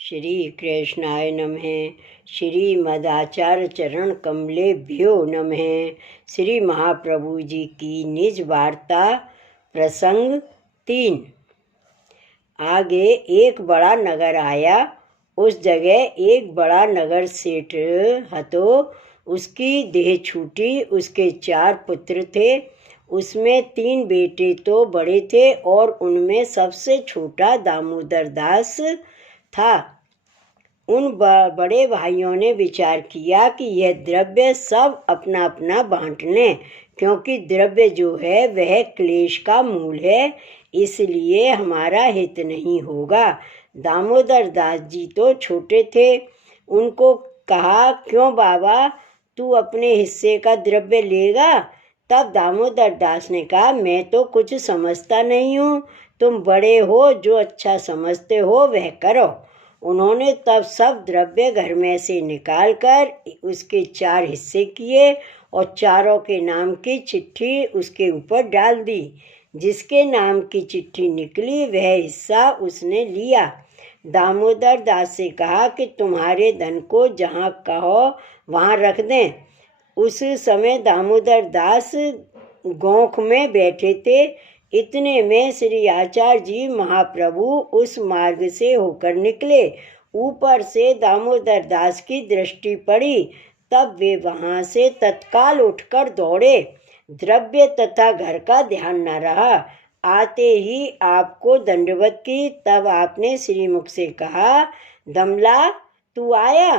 श्री कृष्णाय नमः। श्रीमदाचार्य चरण कमलेभ्यो नमः। श्री महाप्रभु जी की निज वार्ता प्रसंग 3। आगे एक बड़ा नगर आया। उस जगह एक बड़ा नगर सेठ हतो। उसकी देह छूटी। उसके 4 पुत्र थे। उसमें 3 बेटे तो बड़े थे और उनमें सबसे छोटा दामोदर दास था। उन बड़े भाइयों ने विचार किया कि यह द्रव्य सब अपना अपना बांट लें, क्योंकि द्रव्य जो है वह क्लेश का मूल है, इसलिए हमारा हित नहीं होगा। दामोदर दास जी तो छोटे थे। उनको कहा, क्यों बाबा, तू अपने हिस्से का द्रव्य लेगा? तब दामोदर दास ने कहा, मैं तो कुछ समझता नहीं हूँ, तुम बड़े हो, जो अच्छा समझते हो वह करो। उन्होंने तब सब द्रव्य घर में से निकालकर उसके 4 हिस्से किए और चारों के नाम की चिट्ठी उसके ऊपर डाल दी। जिसके नाम की चिट्ठी निकली वह हिस्सा उसने लिया। दामोदर दास से कहा कि तुम्हारे धन को जहाँ कहो वहाँ रख दें। उस समय दामोदर दास गोंख में बैठे थे। इतने में श्री आचार्य जी महाप्रभु उस मार्ग से होकर निकले। ऊपर से दामोदर दास की दृष्टि पड़ी, तब वे वहाँ से तत्काल उठकर दौड़े। द्रव्य तथा घर का ध्यान न रहा। आते ही आपको दंडवत की। तब आपने श्रीमुख से कहा, दमला तू आया?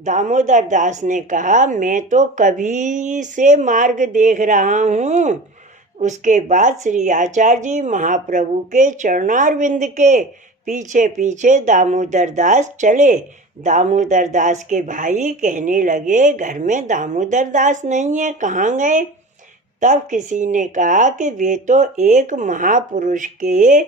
दामोदर दास ने कहा, मैं तो कभी से मार्ग देख रहा हूँ। उसके बाद श्री आचार्य जी महाप्रभु के चरणारविंद के पीछे पीछे दामोदर दास चले। दामोदर दास के भाई कहने लगे, घर में दामोदर दास नहीं है, कहाँ गए? तब किसी ने कहा कि वे तो एक महापुरुष के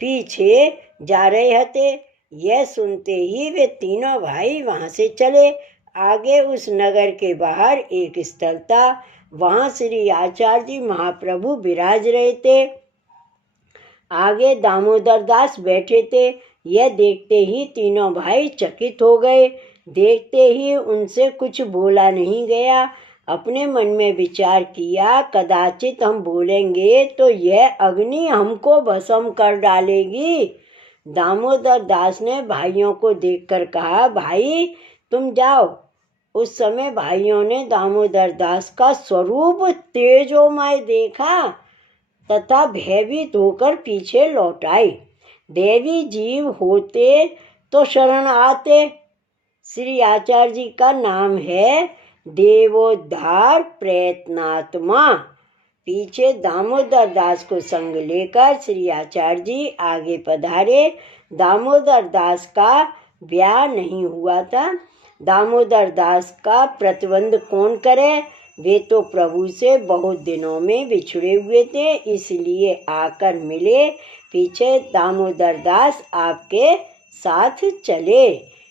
पीछे जा रहे थे। यह सुनते ही वे तीनों भाई वहाँ से चले। आगे उस नगर के बाहर एक स्थल था, वहाँ श्री आचार्य जी महाप्रभु विराज रहे थे। आगे दामोदर दास बैठे थे। यह देखते ही तीनों भाई चकित हो गए। देखते ही उनसे कुछ बोला नहीं गया। अपने मन में विचार किया, कदाचित हम बोलेंगे तो यह अग्नि हमको भस्म कर डालेगी। दामोदर दास ने भाइयों को देखकर कहा, भाई तुम जाओ। उस समय भाइयों ने दामोदर दास का स्वरूप तेजोमय देखा तथा भयभीत होकर पीछे लौट आए। देवी जीव होते तो शरण आते। श्री आचार्य जी का नाम है देवोद्धार प्रयत्नात्मा। पीछे दामोदर दास को संग लेकर श्री आचार्य जी आगे पधारे। दामोदर दास का ब्याह नहीं हुआ था। दामोदर दास का प्रतिबंध कौन करे? वे तो प्रभु से बहुत दिनों में बिछड़े हुए थे, इसलिए आकर मिले। पीछे दामोदर दास आपके साथ चले।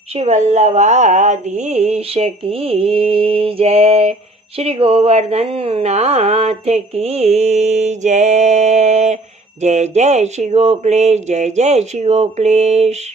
श्री वल्लभाधीश की जय। श्री गोवर्धन नाथ की जय। जय जय श्री गोखलेश, जय जय श्री गोखलेश।